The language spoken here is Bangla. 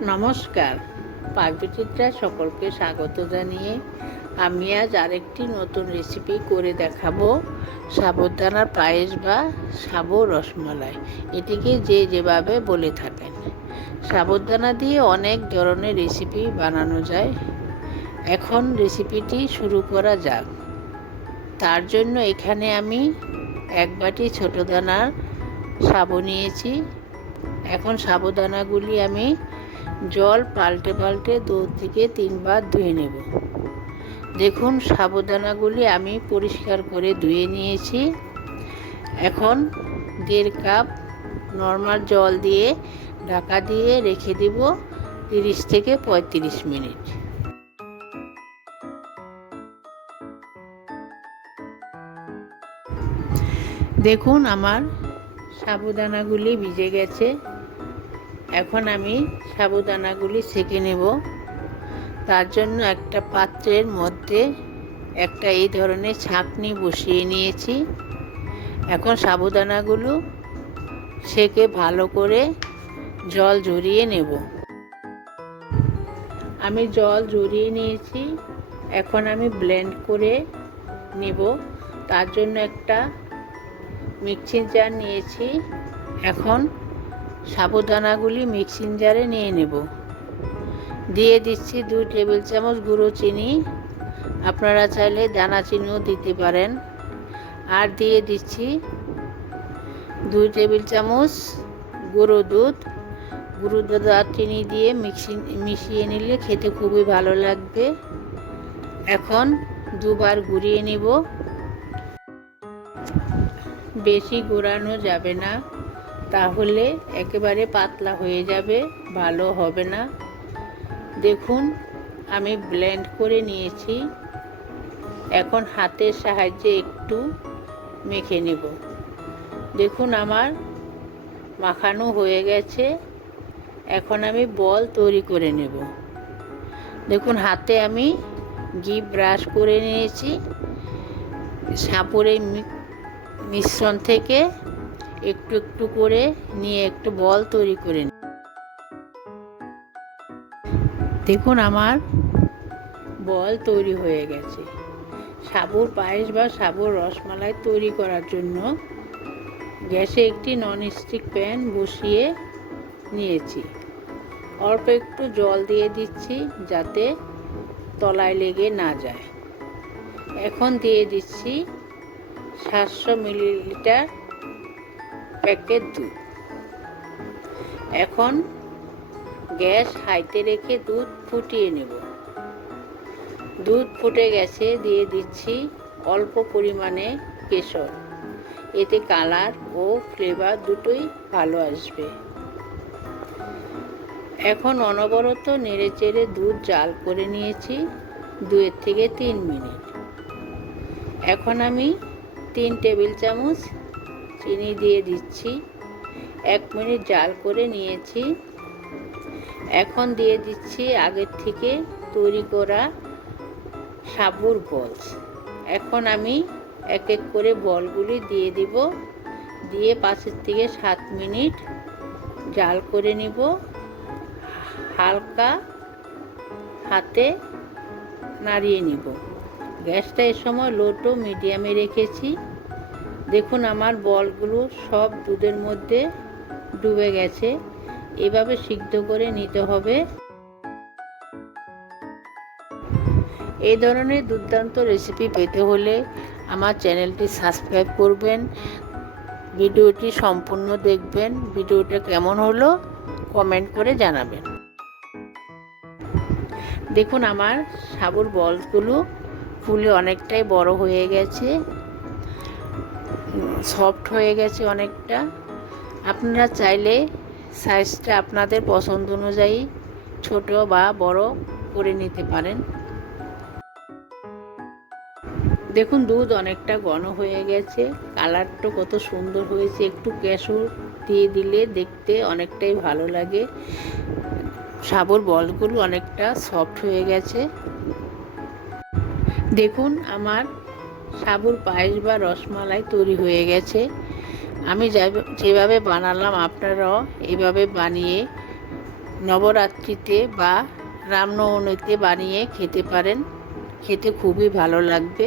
নমস্কার, পাকবিচিত্রায় সকলকে স্বাগত জানিয়ে আমি আজ আরেকটি নতুন রেসিপি করে দেখাবো। সাবুদানার পায়েস বা সাবু রসমালাই, এটিকে যে যেভাবে বলে থাকেন। সাবুদানা দিয়ে অনেক ধরনের রেসিপি বানানো যায়। এখন রেসিপিটি শুরু করা যাক। তার জন্য এখানে আমি এক বাটি ছোট দানার সাবু নিয়েছি। এখন সাবুদানাগুলি আমি জল পাল্টে পাল্টে 2 থেকে 3 বার ধুয়ে নেব। দেখুন, সাবুদানাগুলি আমি পরিষ্কার করে ধুয়ে নিয়েছি। এখন 1.5 কাপ নর্মাল জল দিয়ে ঢাকা দিয়ে রেখে দেব 30 থেকে 35 মিনিট। দেখুন, আমার সাবুদানাগুলি ভিজে গেছে। এখন আমি সাবুদানাগুলি সেঁকে নেব। তার জন্য একটা পাত্রের মধ্যে একটা এই ধরনের ছাঁকনি বসিয়ে নিয়েছি। এখন সাবুদানাগুলো সেঁকে ভালো করে জল ঝরিয়ে নেব। আমি জল ঝরিয়ে নিয়েছি। এখন আমি ব্লেন্ড করে নেব। তার জন্য একটা মিক্সিং জার নিয়েছি। এখন সাবুদানাগুলি মিক্সিং জারে নিয়ে নেব। দিয়ে দিচ্ছি 2 টেবিল চামচ গুঁড়ো চিনি, আপনারা চাইলে দানা চিনিও দিতে পারেন। আর দিয়ে দিচ্ছি 2 টেবিল চামচ গুঁড়ো দুধ। গুঁড়ো দুধ আর চিনি দিয়ে মিশিয়ে নিলে খেতে খুবই ভালো লাগবে। এখন 2 বার গুঁড়িয়ে নেব। বেশি গুঁড়ানো যাবে না, তাহলে একেবারে পাতলা হয়ে যাবে, ভালো হবে না। দেখুন, আমি ব্লেন্ড করে নিয়েছি। এখন হাতের সাহায্যে একটু মেখে নেব। দেখুন, আমার মাখানো হয়ে গেছে। এখন আমি বল তৈরি করে নেব। দেখুন, হাতে আমি ঘি ব্রাশ করে নিয়েছি। সাবুর এই মিশ্রণ থেকে একটু একটু করে নিয়ে একটু বল তৈরি করে নিই। দেখুন, আমার বল তৈরি হয়ে গেছে। সাবুর পায়েস বা সাবুর রসমালাই তৈরি করার জন্য গ্যাসে একটি ননস্টিক প্যান বসিয়ে নিয়েছি। অল্প একটু জল দিয়ে দিচ্ছি যাতে তলায় লেগে না যায়। এখন দিয়ে দিচ্ছি 700 মিলিলিটার প্যাকেট দুধ। এখন গ্যাস হাইতে রেখে দুধ ফুটিয়ে নেব। দুধ ফুটে গেছে, দিয়ে দিচ্ছি অল্প পরিমাণে কেশর। এতে কালার ও ফ্লেভার দুটোই ভালো আসবে। এখন অনবরত নেড়ে চেড়ে দুধ জাল করে নিয়েছি 2 থেকে 3 মিনিট। এখন আমি 3 টেবিল চামচ চিনি দিয়ে দিচ্ছি। 1 মিনিট জাল করে নিয়েছি। এখন দিয়ে দিচ্ছি আগের থেকে তৈরি করা সাবুর বল। এখন আমি এক এক করে বলগুলি দিয়ে দিব। দিয়ে 5 থেকে 7 মিনিট জাল করে নিব। হালকা হাতে নাড়িয়ে নিব। গ্যাসটা এ সময় লো টু মিডিয়ামে রেখেছি। দেখুন, আমার বলগুলো সব দুধের মধ্যে ডুবে গেছে। এভাবে সিদ্ধ করে নিতে হবে। এই ধরনের দুর্দান্ত রেসিপি পেতে হলে আমার চ্যানেলটি সাবস্ক্রাইব করবেন, ভিডিওটি সম্পূর্ণ দেখবেন। ভিডিওটা কেমন হলো কমেন্ট করে জানাবেন। দেখুন, আমার সাবুর বলগুলো ফুলে অনেকটাই বড় হয়ে গেছে, সফট হয়ে গেছে অনেকটা। আপনারা চাইলে সাইজটা আপনাদের পছন্দ অনুযায়ী ছোট বা বড় করে নিতে পারেন। দেখুন, দুধ অনেকটা ঘন হয়ে গেছে, কালারটা কত সুন্দর হয়েছে। একটু কেশর দিয়ে দিলে দেখতে অনেকটাই ভালো লাগে। সাবুর বলগুলো অনেকটা সফট হয়ে গেছে। দেখুন, আমার সাবুর পায়েস বা রসমালাই তৈরি হয়ে গেছে। আমি যেভাবে বানালাম আপনারাও এইভাবে বানিয়ে নবরাত্রিতে বা রামনবমীতে বানিয়ে খেতে পারেন, খেতে খুবই ভালো লাগবে।